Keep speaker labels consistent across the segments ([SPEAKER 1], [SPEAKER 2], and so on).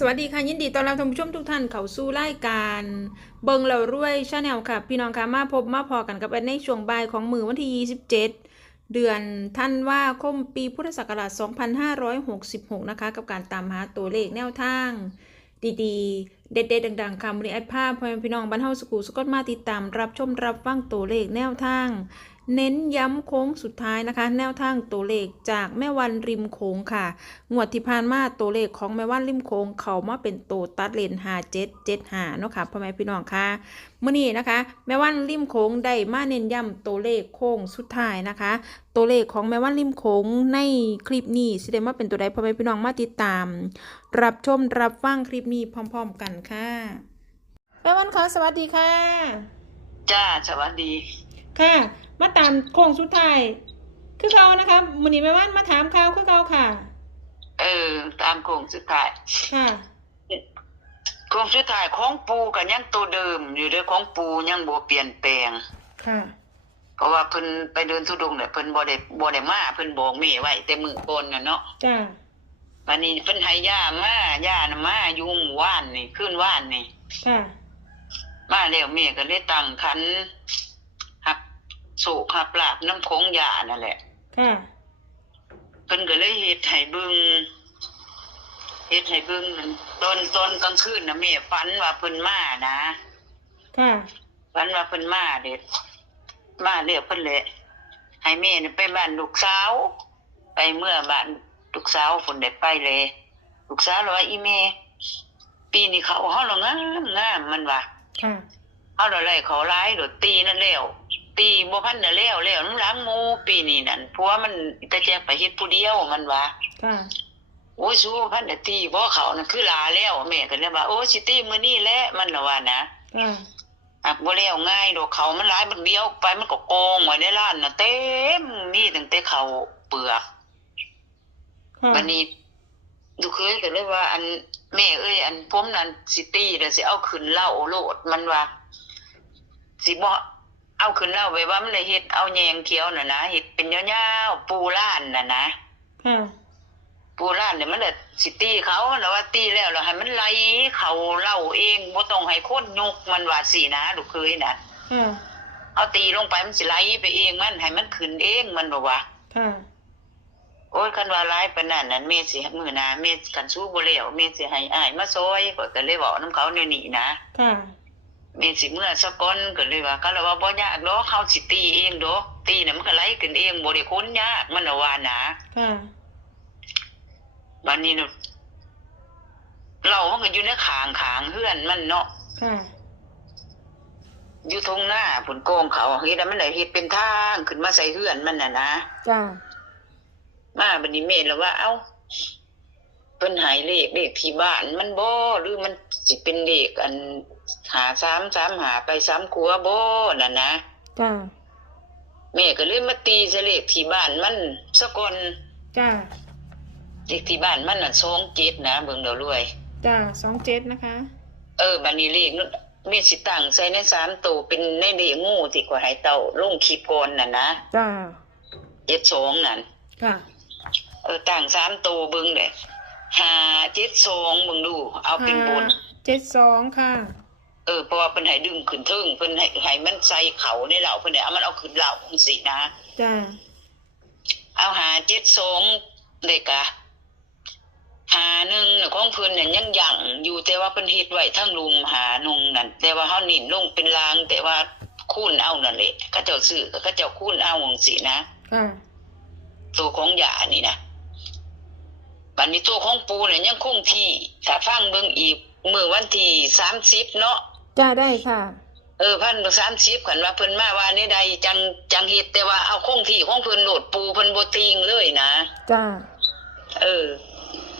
[SPEAKER 1] สวัสดีค่ะ ยินดีต้อนรับท่านผู้ชมทุกท่านเข้าสู่รายการ เบิงเรารวยชาแนลค่ะ พี่น้องค่ะมาพบมาพอกันกับแอนในช่วงบ่ายของมือวันที่ 27 เดือนธันวาคมปีพุทธศักราช 2566 นะคะ กับการตามหาตัวเลขแนวทาง ดีๆเด็ดๆดังๆค่ะมือนี้แอดภาพพ่อแม่พี่น้องบ้านเฮาสกูสกอตมาติดตาม รับชมรับฟังตัวเลขแนวทาง เน้นย้ำโค้งสุดท้ายนะคะ แนวทางตัวเลขจากแม่วันริมโค้งค่ะงวดที่ผ่านมาตัวเลขของแม่ว่านริมโค้งเขามาเป็นตัวตัดเลนหาเจ็ดเจ็ดหาเนาะค่ะพ่อแม่พี่น้องค่ะเมื่อนี้นะคะ แม่ว่านริมโค้งได้มาเน้นย้ำตัวเลขโค้งสุดท้ายนะคะ ตัวเลขของแม่ว่านริมโค้งในคลิปนี้แสิได้มาเป็นตัวใดพ่อแม่พี่น้องมาติดตาม รับชมรับฟังคลิปนี้พร้อม ๆ กันค่ะแม่ว่านคะสวัสดีค่ะ
[SPEAKER 2] จ้าสวัสดี
[SPEAKER 1] ค่ะ มาตามโค้งสุดท้ายคือเขานะคะมื่อนี้แม่ว่านมาถามข่าวคือเขาค่ะ
[SPEAKER 2] เออ ตามโครงสุดท้าย
[SPEAKER 1] ค่ะ
[SPEAKER 2] โครงสุดท้ายของปูกันยังตัวเดิม อยู่เด้อของปูยังบ่เปลี่ยนแปลง
[SPEAKER 1] ค่ะ
[SPEAKER 2] เพราะว่าเพิ่นไปเดินทุดงค์เนี่ยเพิ่นบ่ได้บ่ได้มาเพิ่นบอกแม่ไว้แต่มื้อก่อนน่ะเนาะ
[SPEAKER 1] จ้า
[SPEAKER 2] วันนี้เพิ่นให้ย่ามาย่าน่ะมาอยู่หมู่ว่านนี่คืนว่านนี่
[SPEAKER 1] ค่ะ
[SPEAKER 2] มาแล้วแม่ก็เลยตั้งขันหักโศกหักลาบน้ำของย่านั่นแหละ
[SPEAKER 1] ค่ะ
[SPEAKER 2] เพิ่นก็เลยเฮ็ดให้เบิ่งเฮ็ดให้เบิ่งนั่นตอนตอนกลางคืนน่ะแม่ฝันว่าเพิ่นมานะ
[SPEAKER 1] ค่ะ
[SPEAKER 2] ฝันว่าเพิ่นมาเด็ดมาเรียกเพิ่นแหละให้แม่นี่ไปบ้านลูกสาว ไปเมื่อบ้าน ลูกสาวเพิ่นได้ไปเลย ลูกสาวเลยว่าอีแม่ปีนี้เขาเฮาละงามงามมันว่า
[SPEAKER 1] ค่ะ
[SPEAKER 2] เฮาละไล่เขาร้ายโดดตีนั่นแล้วตีบ่พันน่ะแล้วแล้วน้ำล้างหมูปีนี้นั่นผัวมันตะแจกไปเฮ็ดผู้เดียวมันว่า
[SPEAKER 1] ค่ะ
[SPEAKER 2] โอ้ยสู้พันน่ะตีบ่เขานั่นคือลาแล้วแม่ก็เลยว่าโอ้ยสิตีมื้อนี้แหละมันละว่านะ
[SPEAKER 1] ค่ะ
[SPEAKER 2] หักบ่แล้วง่ายดอกเขามันหลายบักเดียวไปมันก็กองไว้ในร้านน่ะเต็มมีตั้งแต่เขาเปลือก
[SPEAKER 1] ค่ะ
[SPEAKER 2] วันนี้ดูเคยก็เลยว่า อันแม่เอ้ยอันผมนั่นสิตีเดี๋ยวสิเอาขึ้นเหล้าโลดมันว่าสิบ่เอาขึ้นเหล้าไว้ว่ามันเลยเฮ็ดเอาแยงเขียวน่ะนะเฮ็ดเป็นยาวๆปูล้านน่ะนะ
[SPEAKER 1] ค่ะ
[SPEAKER 2] ปูร้านเนี่ยมันเด็ดสิตีเขาแล้วว่าตีแล้วแล้วให้มันไหลเขาเล่าเองบ่ต้องให้คนยกมันว่าสินะลูกเคยนะ
[SPEAKER 1] ค่ะ
[SPEAKER 2] เอาตีลงไปมันสิไหลไปเองมันให้มันขึ้นเองมันบอกว่า
[SPEAKER 1] ค่ะ
[SPEAKER 2] โอ้ยคันว่าร้ายปานนั้นนั้นแม่สิมื้อหน้าแม่กันสู้บ่แล้วแม่สิให้อ้ายมาซอยก็ก็เลยเว้านํเขาแนวนี้นะ
[SPEAKER 1] ค่ะ
[SPEAKER 2] แม่สิเมื่อสักก่อนก็เลยว่าก็เลยว่าบ่ยากดอกเขาสิตีเองดอกตีน่ะมันก็ไหลขึ้นเองบ่ได้คนยากมันน่ะว่านะ
[SPEAKER 1] ค่ะ
[SPEAKER 2] บัดนี้น่ะเรามันก็อยู่ในขางขางเฮือนมันเนาะ
[SPEAKER 1] ค่ะ
[SPEAKER 2] อยู่ทงหน้าผลโกงเขาเฮ็ดให้มันได้เฮ็ดเป็นทางขึ้นมาใส่เฮือนมันน่ะนะ
[SPEAKER 1] จ้า
[SPEAKER 2] มาบัดนี้แม่แล้วว่า เอ้าเพิ่นใหายเลขเลขที่บ้านมันบ่หรือมันสิเป็นเลขอันหาซ้ำซ้ำหาไปซ้ำครัวบ่นั่นนะ
[SPEAKER 1] จ้า
[SPEAKER 2] แม่ก็เลยมาตีใส่เลขที่บ้านมันซะก่อน
[SPEAKER 1] จ้า
[SPEAKER 2] เลขที่บ้านมันน่ะ27นะเบิ่งเดี๋ยวรวย
[SPEAKER 1] จ้าสองเจ็ดนะคะ
[SPEAKER 2] เออบัดนี้เลขนั้นแม่สิตั้งใส่ในสามตัวเป็นในเลขงูที่กว่าให้เต่าลงคลิปก่อนน่ะนะ
[SPEAKER 1] จ้า
[SPEAKER 2] 72นั่น
[SPEAKER 1] ค่ะ
[SPEAKER 2] เออต่างสามตัวเบิ่งเด้ห้าเจ็ดสองเบิ่งดู เอาเป็นบน
[SPEAKER 1] เจ็ดสองค่ะ
[SPEAKER 2] เออเพราะว่าเพิ่นให้ดึงขึ้นเทิงเพิ่นให้ให้มันใส่เขาในเหล่าเพิ่นเนี่ยเอามันเอาขึ้นเหล่าจังซี่นะ
[SPEAKER 1] จ้า
[SPEAKER 2] เอาหาเจ็ดสองเด็กอะหาหนึ่งน่ะของเพิ่นน่ะยังยั่งอยู่แต่ว่าเพิ่นเฮ็ดไว้ทั้งลุมหานุงนั่นแต่ว่าเฮานิ่นลงเป็นราง แต่ว่าคูณเอานั่นแหละเขาเจ้าซื้อเขาเจ้าคูณเอาจังซี่นะ
[SPEAKER 1] ค่ะ
[SPEAKER 2] ตัวของยานี่นะ บัดนี้ตัวของปูเนี่ยยังคงที่ถ้าฟังเบิ่งอีกมื้อวันที่30เนาะ
[SPEAKER 1] จ้าได้ค่ะ
[SPEAKER 2] เออพันสามสิบขันว่าเพิ่นมาว่านี่ใดจังจังเฮ็ดแต่ว่าเอาคงที่ของเพิ่นโหลดปูเพิ่นบ่ติงเลยนะ
[SPEAKER 1] จ้า
[SPEAKER 2] เออ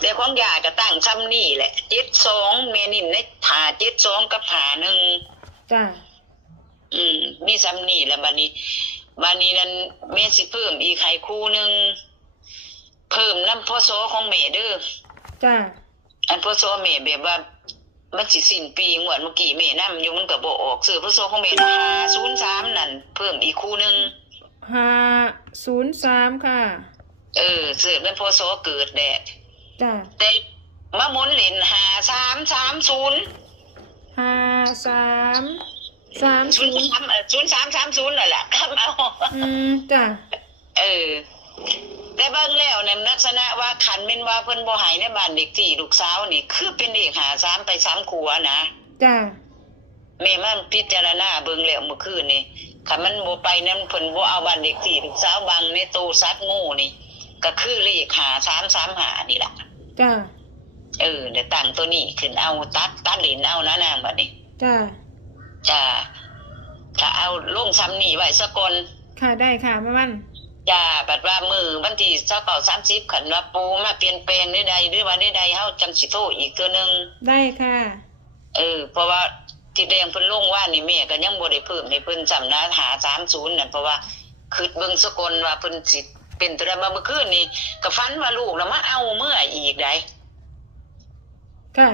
[SPEAKER 2] แต่ของยาก็ตั้งซ้ำนี่แหละ72แม่นินในถา72กับหาหนึ่ง
[SPEAKER 1] จ้า
[SPEAKER 2] อืมมีซ้ำนี่แหละบัดนี้บัดนี้นั้นแม่สิเพิ่มอีกให้คู่หนึง เพิ่มน้ำพ่อโซของแม่เด้อ
[SPEAKER 1] จ้า
[SPEAKER 2] อันพ่อโซแม่แบบว่ามันสิสิ้นปีงวดเมื่อกี้แม่นํอยู่มันก็บ่ออกซื้อพ่อโซของแม่503นั่นเพิ่มอีกคู่หนึง
[SPEAKER 1] ห้าศูนย์สามค่ะ
[SPEAKER 2] เออสืบเป็นพศเกิดแดด
[SPEAKER 1] จ้า
[SPEAKER 2] แต่มาหมุนเหรียญหาสามสามศูนย์
[SPEAKER 1] ห้าสามสาม
[SPEAKER 2] ศู
[SPEAKER 1] ศู
[SPEAKER 2] นย์
[SPEAKER 1] นย์
[SPEAKER 2] สามศูนย์สามสามศูนย์นั่นแหละครับเอา
[SPEAKER 1] อืมจ้ะ
[SPEAKER 2] เออ แต่เบิ่งแล้วในลักษณะว่าขันเป็นว่าเพิ่นบ่ใหายในบ้านเด็กที่ลูกสาวนี่ คือเป็นเด็กหาสามไปสามขัวนะ
[SPEAKER 1] จ้ะ
[SPEAKER 2] แม่มันพิจารณาเบิ่งแล้วเมื่อคืนนี่คันมันบ่ไปนั้นเพิ่นบ่เอาบ้านเด็กที่ลูกสาวบังในตู้ซัดงูนี่ ก็คือเลขหาสามสามหานี่ล่ะ
[SPEAKER 1] จ้ะ
[SPEAKER 2] เออเดี๋ยวตั้งตัวนี้ขึ้นเอาตัดตัดเหรียญเอานะนางบัดนี้
[SPEAKER 1] จ้ะ
[SPEAKER 2] จ้าถ้าเอาลงซ้ำนี่ไว้สะกอน
[SPEAKER 1] ค่ะได้ค่ะแม่วัน
[SPEAKER 2] จ้าบัดว่ามือวัน ที่เจ้าเก่าสามสิบขันว่าปูมาเปลี่ยนแปลงได้ใดหรือว่าได้ใดเฮาจังสิโทรอีกตัวหนึง
[SPEAKER 1] ได้ค่ะ
[SPEAKER 2] เออ เพราะว่าที่แดงเพิ่นลงว่านี่แม่ก็ยังบ่ได้เพิ่มให้เพิ่นจำนะหา30นั่นเพราะว่าคือเบิ่งสกลว่าเพิ่นสิเป็นตัวใดมาเมื่อคืนนี่ก็ฝันว่าลูกน่ะมาเอาเมื่ออีกได้
[SPEAKER 1] ค่ะ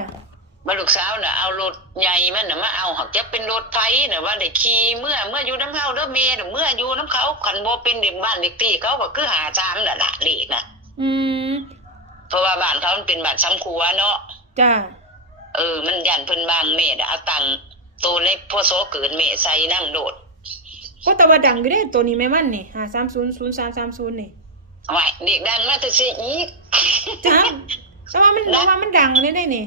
[SPEAKER 2] มาลูกสาวน่ะเอารถใหญ่มันน่ะมาเอาหักจะเป็นรถไถน่ะว่าได้ขี่เมื่อเมื่ออยู่น้ำเฮาเด้อแม่น่ะเมื่ออยู่น้ำเขาคันบ่เป็นเด็กบ้านเด็กที่เขาก็คือหาจามน่ะล่ะเลขน่ะ
[SPEAKER 1] อืม
[SPEAKER 2] เพราะว่าบ้านเขามันเป็นบ้านซ้ำครัวเนาะ
[SPEAKER 1] จ้ะ
[SPEAKER 2] เออ มันยันเพิ่นบางแม่น่ะเอาตังค์โตในพ่อโซเกิดแม่ใส่นั่งโดด
[SPEAKER 1] ก็แต่ว่าดังอยู่เด้ตัวนี้แม่วันนี่ห้าสามศูนย์ศูนย์สามสามศูนย์นี่
[SPEAKER 2] ไว้เด็กดังมาแต่สิอีก
[SPEAKER 1] จ้ะแต่ว่ามันแต่ว่ามันดังเลยได้นี่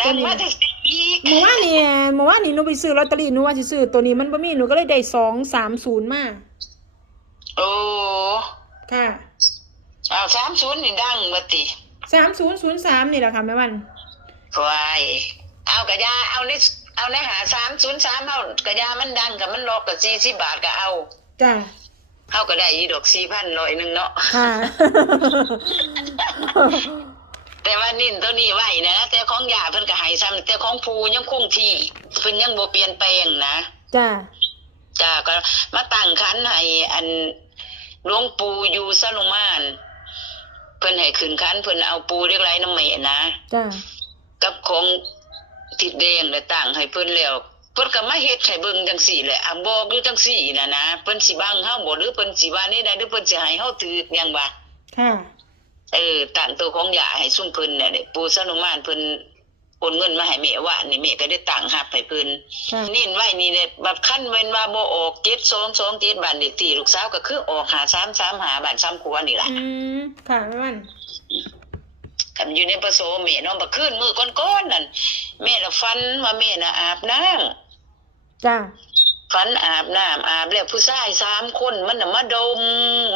[SPEAKER 2] ดังมาแต่สิอีก
[SPEAKER 1] เมื่อวานนี่เมื่อวานนี่หนูไปซื้อลอตเตอรี่หนูว่าสิซื้อตัวนี้มันบ่มีหนูก็เลยได้สองสามศูนย์มา
[SPEAKER 2] โอ้
[SPEAKER 1] ค่ะ
[SPEAKER 2] เอา30นี่ดังบ่ติ
[SPEAKER 1] สามศูนย์ศูนย์สามนี่แหละค่ะแม่วัน
[SPEAKER 2] ควายเอากระยาเอาในเอาในหา303เฮากระยามันดังกับมันลอกกับ40บาทก็เอา
[SPEAKER 1] จ้ะ
[SPEAKER 2] เฮาก็ได้อีดอก4,000ร้อยหนึงเนาะ
[SPEAKER 1] ค่ะ
[SPEAKER 2] แต่ว่านิ่นตัวนี้ไว้นะแต่ของยาเพิ่นก็ให้ซ้ำแต่ของภูยังคงที่เพิ่นยังบ่เปลี่ยนแปลงนะ
[SPEAKER 1] จ้ะ
[SPEAKER 2] จ้าก็มาตั้งคันให้อันหลวงปู่อยู่สลุมาน เพิ่นให้ขึ้นคันเพิ่นเอาปูเรียกไรน้ำแม่นะ
[SPEAKER 1] จ้ะ
[SPEAKER 2] กับของทิดแดงและตั้งให้เพิ่นแล้วเพิ่นก็มาเฮ็ดให้เบิ่งจังซี่แหละอะบอกอยู่จังซี่น่ะนะเพิ่นสิบังเฮาบ่หรือเพิ่นสิว่านี่ได้หรือเพิ่นสิให้เฮาถือหยังว่า
[SPEAKER 1] ค่ะ
[SPEAKER 2] เออตั้งตัวของยาให้ซุ่มเพิ่นเนี่ยเด้ปู่สนุมานเพิ่นโอนเงินมาให้แม่ว่านี่แม่ก็ได้ตั้งรับให้เพิ่น
[SPEAKER 1] ค่ะ
[SPEAKER 2] นี่ไว้นี่แหละบัดคันเว้นว่าบ่ออก7227บ้านเด็กที่ลูกสาวก็คือออก5335บ้านซ้ำครัวนี่ล่ะ
[SPEAKER 1] อืมค่ะแม่วัน
[SPEAKER 2] คันอยู่ในประโสแม่เนาะบักคืนมื้อก่อนๆนั่นแม่ละฝันว่าแม่น่ะอาบน้ำ
[SPEAKER 1] จ้ะ
[SPEAKER 2] ฝันอาบน้ำอาบแล้วผู้ชายสามคนมันน่ะมาดม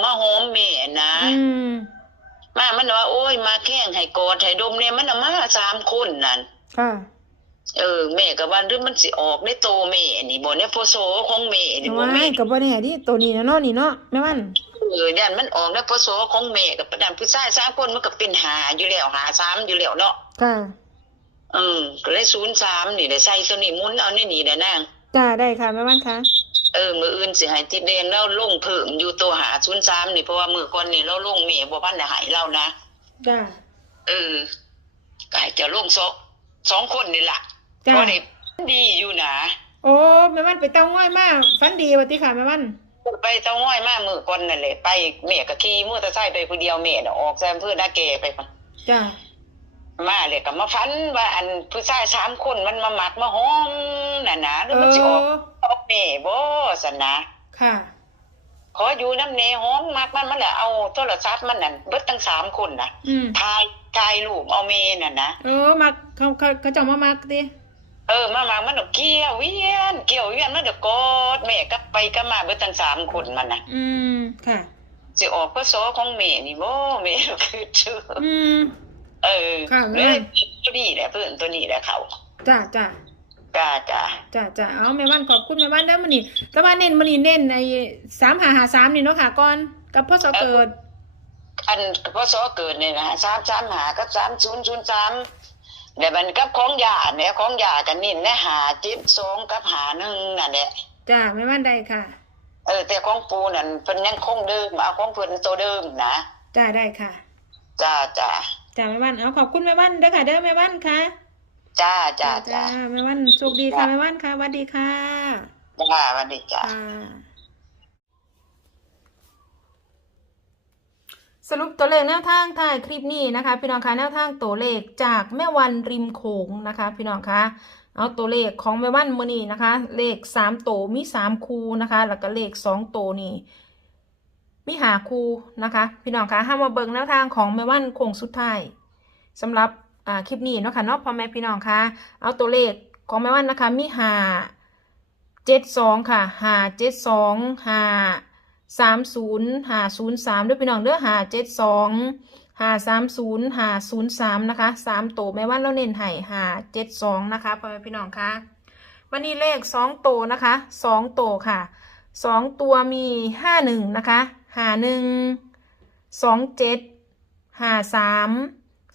[SPEAKER 2] มาหอมแม่นะ
[SPEAKER 1] อืม
[SPEAKER 2] มามันว่าโอ้ยมาแข้งให้กอดให้ดมเนี่ยมันน่ะมาสามคนนั่น
[SPEAKER 1] ค่ะ
[SPEAKER 2] เออแม่ก็ว่าหรือมันสิออกในโตแม่นี่บ่ในโพโซของแม่นี่บ่
[SPEAKER 1] ว่า
[SPEAKER 2] แม่
[SPEAKER 1] ยกับบ่แน่ดิตัวนี้นะเนาะนี่เนาะแม่วัน
[SPEAKER 2] เออย่านมันออกในโพโซของแม่กับประดานผู้ชายสามคนมันก็เป็นหาอยู่แล้วหาสามอยู่แล้วเนาะ
[SPEAKER 1] ค่ะ
[SPEAKER 2] เออก็เลย03นี่ได้ใส่ตัวนี้หมุนเอาในนี่ได้นาง
[SPEAKER 1] จ้ะได้ค่ะแม่วันค่ะ
[SPEAKER 2] เออมื้ออื่นสิให้ติดแดงแล้วลงเพิ่มอยู่ตัวหา03นี่เพราะว่ามื้อก่อนนี่เราลงแม่บ่พันได้ให้เรานะ
[SPEAKER 1] จ้ะ
[SPEAKER 2] เออก็ให้เจะลงสองสองคนนี่ล่ะ
[SPEAKER 1] จ้ะ
[SPEAKER 2] ก็ได้ดีอยู่นะ
[SPEAKER 1] โอ้แม่วันไปเต้าง่อยมากฝันดีว่าติค่ะแม่วัน
[SPEAKER 2] ไปเต้าง้อยมามื้อก่อนนั่นแหละไปแม่ก็ขี่มอเตอร์ไซค์ไปผู้เดียวแม่น่ะออกแซมเพื่อนาเกไปพุ่น
[SPEAKER 1] จ้ะ
[SPEAKER 2] มาเลยก็มาฝันว่าอันผู้ชายสามคนมันมามักมาหอมน่ะนะหรือ
[SPEAKER 1] เอ
[SPEAKER 2] มันสิออก
[SPEAKER 1] อ
[SPEAKER 2] ออก แม่บ่ซั่นนะ
[SPEAKER 1] ค่ะ
[SPEAKER 2] ขออยู่น้ำเนหอมมักมันมันน่ะเอาโทรศัพท์มันนั่นเบิดทั้งสามคนน่ะ
[SPEAKER 1] อืม
[SPEAKER 2] ถ่ายถ่ายรูปเอาแม่น่ะนะ
[SPEAKER 1] เออมักเขาเขาเขาเจ้ามามักติ
[SPEAKER 2] เออมามามันดอกเกี้ยวเวียนเกี่ยวเวียนมันดอกกอดแม่ก็ไปก็มาเบิดทั้งสามคนมันน่ะ
[SPEAKER 1] อืมค่ะ
[SPEAKER 2] สิออกก็โซของแม่นี่บ่แม่คือชื่อ
[SPEAKER 1] อืม
[SPEAKER 2] เออ
[SPEAKER 1] ค่ะ
[SPEAKER 2] เล
[SPEAKER 1] แม่
[SPEAKER 2] ยตัวนี้แหละเพิ่นตัวนี้แหละเขา
[SPEAKER 1] จ้ะจ้ะ
[SPEAKER 2] จ้าจ้า
[SPEAKER 1] จ้ะจ้ะเอาแม่วันขอบคุณแม่วันเด้อมื้อนี้แต่ว่าเน้นมื้อนี้เน้นไอ้3553นี่เนาะค่ะก่อนกับพ่อสอเกิด
[SPEAKER 2] อันพศเกิดเนี่ยนะ335หากับ3003แล้วมันกับของยาเนี่ยของยากันนี่นะหา72กับหาหนึ่งนั่นแหละ
[SPEAKER 1] จ้ะแม่วันได้ค่ะ
[SPEAKER 2] เออแต่ของปูนั่นเพิ่นยังคงเดิมเอาของเพิ่นตัวเดิมนะ
[SPEAKER 1] จ้ะได้ค่ะ
[SPEAKER 2] จ้าจ้า
[SPEAKER 1] จ้ะแม่วันเอาขอบคุณแม่วันเด้อค่ะเด้อแม่วันค่ะ
[SPEAKER 2] จ้าจ้าจ้า
[SPEAKER 1] แม่วันโชคดีค่ะแม่วันค่ะสวัสดีค่ะ
[SPEAKER 2] จ้าสวัสดีจ้า
[SPEAKER 1] ค่ะสรุปตัวเลขแนวทางท้ายคลิปนี้นะคะ พี่น้องคะแนวทางตัวเลขจากแม่วันริมโขงนะคะ พี่น้องคะเอาตัวเลขของแม่วันมือนี้นะคะ เลขสามโตวมีสามคูนะคะ แล้วก็เลขสองโตวนี่มีหาคูนะคะ พี่น้องคะห้ามมาเบิ่งแนวทางของแม่วันโค้งสุดท้ายสำหรับอ่า คลิปนี้เนาะค่ะเนาะพ่อแม่พี่น้องคะเอาตัวเลขของแม่วันนะคะมีหาเจ็ดสองค่ะหาเจ็ดสองหาสามศูนย์หาศูนย์สามด้วยพี่น้องเด้อหาเจ็ดสองหาสามศูนย์หาศูนย์สามนะคะสามโตวแม่ว่าเราเน้นให้หาเจ็ดสองนะคะพ่อแม่พี่น้องคะวันนี้เลขสองโตวนะคะสองโตวค่ะสองตัวมีห้าหนึ่งนะคะหาหนึ่งสองเจ็ดหาสาม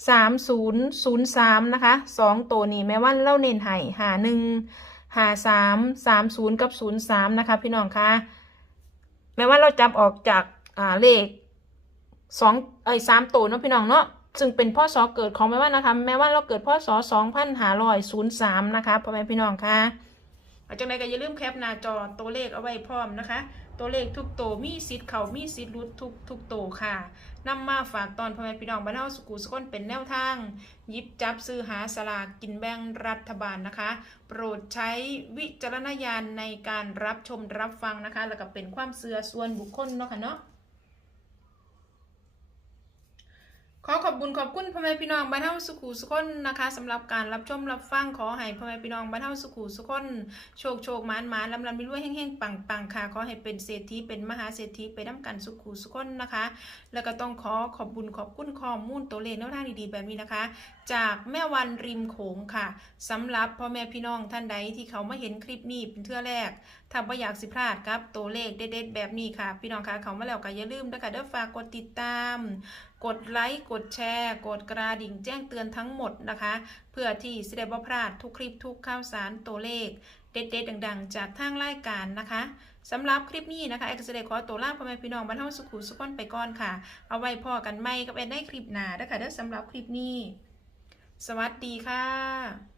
[SPEAKER 1] สามศูนย์ศูนย์สามนะคะสองตัวนี้แม่ว่าเราเน้นให้หาหนึ่งหาสามสามศูนย์กับศูนย์สามนะคะพี่น้องคะแม้ว่าเราจับออกจากอ่าเลขสองเอ้สามตัวเนาะพี่น้องเนาะซึ่งเป็นพ่อสอเกิดของแม่ว่านะคะแม้ว่าเราเกิดพ่อสอสองพันหาร้อยศูนย์สามนะคะพ่อแม่พี่น้องคะ อาจังไดก็อย่าลืมแคปหน้าจอตัวเลขเอาไว้พร้อมนะคะ ตัวเลขทุกโตมีสิทธิ์เขามีสิทธิ์รุดทุกทุกโตค่ะนำมาฝากตอนพ่อแม่พี่น้องบ้านเฮาสกูสกลเป็นแนวทางยิบจับซื้อหาสลากกินแบ่งรัฐบาลนะคะ โปรดใช้วิจารณญาณในการรับชมรับฟังนะคะ แล้วก็เป็นความเสื่อส่วนบุคคลเนาะค่ะเนาะ ขอขอบคุญขอบคุณพ่อแม่พี่น้องบ้านเฮาสุขุสุคนนะคะสำหรับการรับชมรับฟังขอให้พ่อแม่พี่น้องบ้านเฮาสุขุสุคนโชคโชคหมานหมานลำลำไปรวยเฮงเฮงปังปังค่ะขอให้เป็นเศรษฐีเป็นมหาเศรษฐีไปน้ำกันสุขุสุคนนะคะ แล้วก็ต้องขอขอบบุญขอบคุณข้อมูลตัวเลขแนวทางดีๆแบบนี้นะคะจากแม่วันริมโขงค่ะสำหรับพ่อแม่พี่น้องท่านใดที่เขามาเห็นคลิปนี้เป็นเทื่อแรก ถ้าบ่อยากสิพลาดครับตัวเลขเด็ดๆแบบนี้ค่ะ พี่น้องคะเขามาแล้วก็อย่าลืมนะคะเด้อฝากกดติดตาม กดไลค์กดแชร์ กดกระดิ่งแจ้งเตือนทั้งหมดนะคะ เพื่อที่จะได้บ่พลาดทุกคลิปทุกข่าวสารตัวเลข เด็ดๆดังๆ จากทางรายการนะคะสำหรับคลิปนี้นะคะเอกจะได้ขอตัวลาพ่อแม่พี่น้องบรรเทาสุขุสุขอนไปก่อนค่ะ เอาไว้พอกันไม่กับเอ็นได้คลิปหน้านะคะเด้อสำหรับคลิปนี้ สวัสดีค่ะ